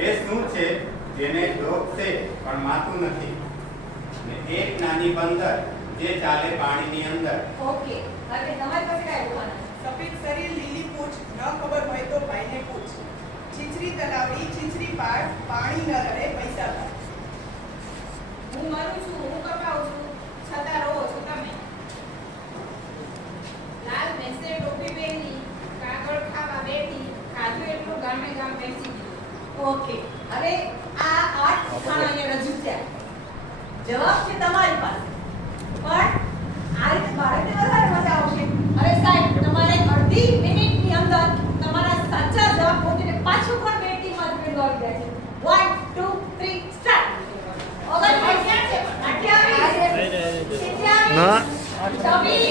એ શું છે જેને ડોક છે પણ માથું નથી અને એક નાની બંદર જે ચાલે પાણીની અંદર? ઓકે, હવે તમારી પાસે કાંઈ બોલવાનું? સફેદ શરીર લીલી પૂંછ, ન ખબર હોય તો ભાઈને પૂછ. છીછરી તલાવડી છીછરી પાડ, પાણી ન રડે પૈસા થાય. હું મરું છું, હું કપાઉં છું, છતાં રહો છો તમે. લાલ ભેંસે ટોપી પહેરી, કાગળ ખાવા બેઠી, ખાધું એટલું ગામે ગામ બેસી ગયું. ઓકે, હવે આ 8 ખાના અહીંયા રજૂ થયા. જવાબ છે તમારી પાસે, પણ આ રીતે બાળકને વધારે મજા આવશે. હવે સાહેબ, તમારે અડધી મિનિટની અંદર તમારા સાચા જવાબ ગોતીને પાછું પણ બે ટીમમાં દોડી દે છે. 1 2 3 સ્ટાર્ટ. ઓગણ ક્યાં છે? 28 ના 26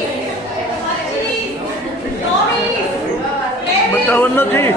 25 29 બતાવવાનું નથી.